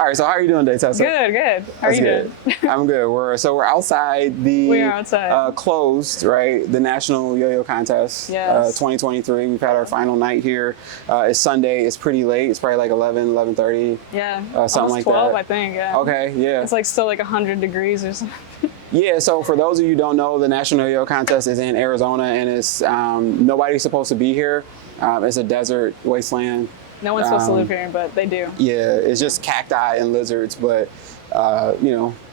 All right, so how are you doing today, Tessa? Good. How are you doing? I'm good. We're outside the We are outside. closed, right? The National Yo-Yo Contest, Yes. 2023. We've had our final night here. It's Sunday. It's pretty late. It's probably like 11:30. Yeah. Something Almost like 12, that. I think. Yeah. Okay, yeah. It's like still like 100 degrees or something. Yeah, so for those of you who don't know, the National Yo-Yo Contest is in Arizona, and it's nobody's supposed to be here. It's a desert wasteland. No one's supposed to live here, but they do. Yeah, it's just cacti and lizards, but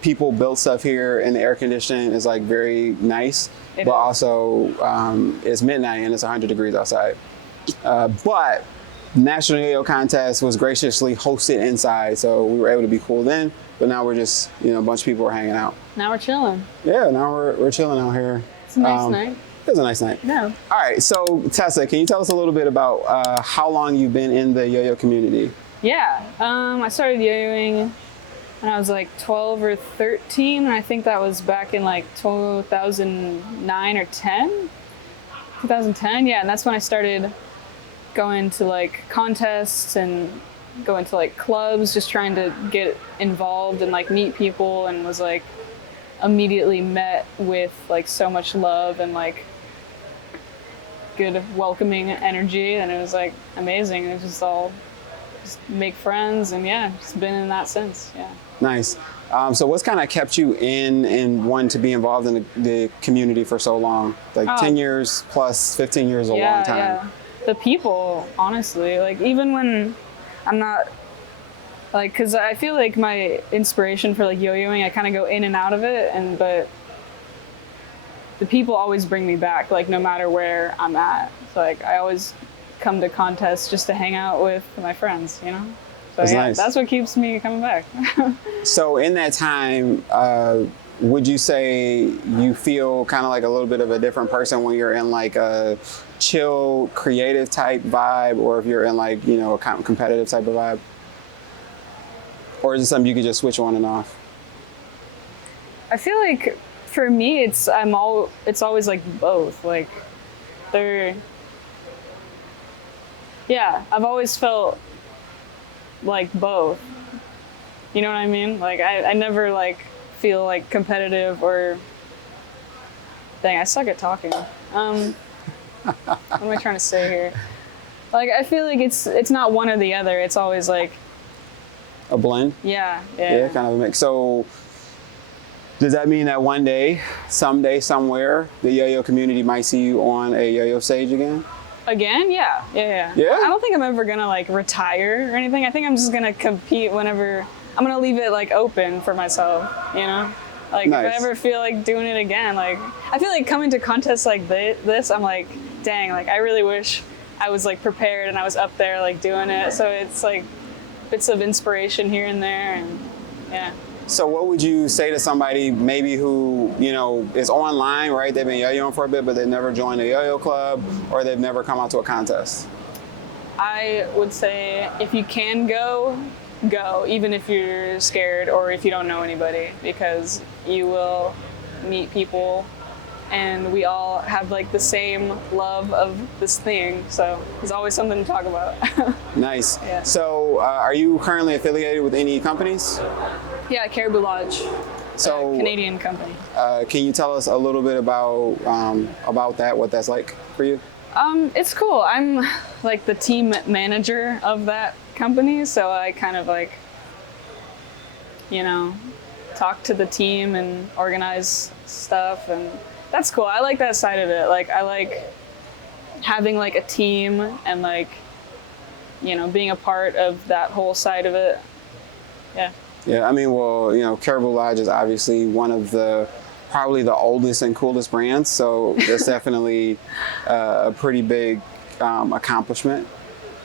people built stuff here, and the air conditioning is like very nice. It but is. Also, it's midnight and it's 100 degrees outside. But National Yo-Yo Contest was graciously hosted inside, so we were able to be cooled in. But now we're just, a bunch of people are hanging out. Now we're chilling. Yeah, now we're chilling out here. It's a nice night. It was a nice night. No. All right, so Tessa, can you tell us a little bit about how long you've been in the yo-yo community? Yeah. I started yo-yoing when I was like 12 or 13. And I think that was back in like 2009 or 10. 2010, yeah. And that's when I started going to like contests and going to like clubs, just trying to get involved and like meet people, and was like immediately met with like so much love and like good welcoming energy, and it was like amazing. It was just make friends, and yeah, just been in that since. Yeah. Nice. So what's kind of kept you in and wanting to be involved in the community for so long? Like 10 years plus 15 years is a long time. Yeah. The people, honestly, like even when I'm not like, cause I feel like my inspiration for like yo-yoing, I kind of go in and out of it, but the people always bring me back, like no matter where I'm at. So like I always come to contests just to hang out with my friends, So That's yeah, nice. that's what keeps me coming back. So in that time, would you say you feel kind of like a little bit of a different person when you're in like a chill, creative type vibe, or if you're in like, a competitive type of vibe? Or is it something you could just switch on and off? I feel like for me, it's always like both. Like I've always felt like both. You know what I mean? Like I never like feel like competitive or. Dang, I suck at talking. What am I trying to say here? Like I feel like it's not one or the other. It's always like A blend? yeah. Yeah, kind of a mix. So does that mean that one day, someday, somewhere, the yo-yo community might see you on a yo-yo stage again? Again? Yeah. Yeah? I don't think I'm ever gonna like retire or anything. I think I'm just gonna compete whenever. I'm gonna leave it like open for myself, Like Nice. if I ever feel like doing it again, like I feel like coming to contests like this, I'm like, dang, like I really wish I was like prepared and I was up there like doing it. So it's like bits of inspiration here and there, and yeah. So what would you say to somebody maybe who, is online, right? They've been yo-yoing for a bit, but they've never joined a yo-yo club, or they've never come out to a contest? I would say if you can go, even if you're scared or if you don't know anybody, because you will meet people and we all have like the same love of this thing. So there's always something to talk about. Nice. Yeah. So are you currently affiliated with any companies? Yeah, Caribou Lodge, So Canadian company. can you tell us a little bit about that, what that's like for you? It's cool. I'm like the team manager of that company, so I kind of like, talk to the team and organize stuff, and that's cool. I like that side of it. Like I like having like a team and like, being a part of that whole side of it. Yeah. Yeah, I mean, well, Caribou Lodge is obviously one of probably the oldest and coolest brands, so that's definitely a pretty big accomplishment.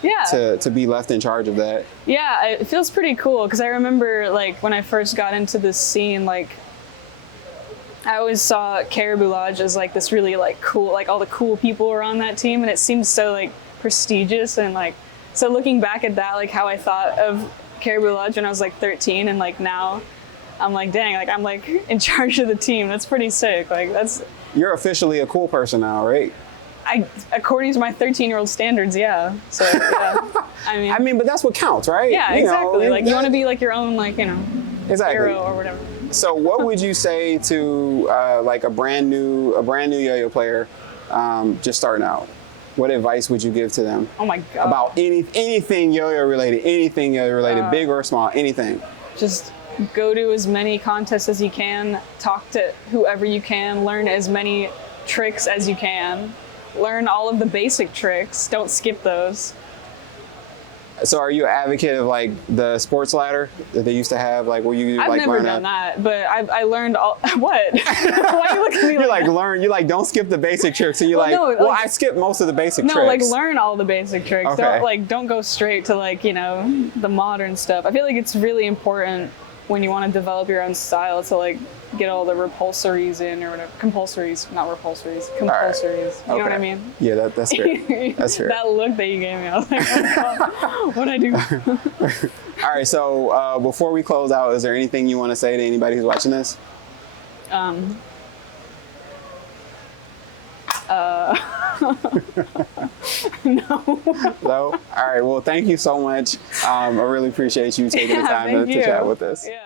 Yeah. To be left in charge of that. Yeah, it feels pretty cool because I remember like when I first got into this scene, like I always saw Caribou Lodge as like this really like cool, like all the cool people were on that team, and it seemed so like prestigious, and like so looking back at that, like how I thought of Caribou Lodge when I was like 13, and like now I'm like, dang, like I'm like in charge of the team. That's pretty sick. Like that's. You're officially a cool person now, right? according to my 13-year-old standards, yeah. So yeah, I mean, but that's what counts, right? yeah, You know, exactly. Like you want to be like your own, like exactly. hero or whatever. So, what would you say to like a brand new yo-yo player just starting out? What advice would you give to them? Oh my god. About anything yo-yo related, big or small, anything. Just go to as many contests as you can, talk to whoever you can, learn as many tricks as you can, learn all of the basic tricks, don't skip those. So are you an advocate of like the sports ladder that they used to have, like where you I've like never learn done that, but I learned all. What? Why are you looking at me You're like like that? don't skip the basic tricks. So you're Well, like, no, well, like- I skipped most of the basic No, tricks. like learn all the basic tricks. Okay. Don't go straight to like the modern stuff. I feel like it's really important when you want to develop your own style to like get all the repulsories in or whatever. Compulsories, not repulsories. Compulsories. You know what I mean? Yeah, that's fair. That's fair. That look that you gave me, I was like, oh, what'd I do? All right, so before we close out, is there anything you want to say to anybody who's watching this? No. No? All right, well, thank you so much. I really appreciate you taking the time to chat with us. Yeah.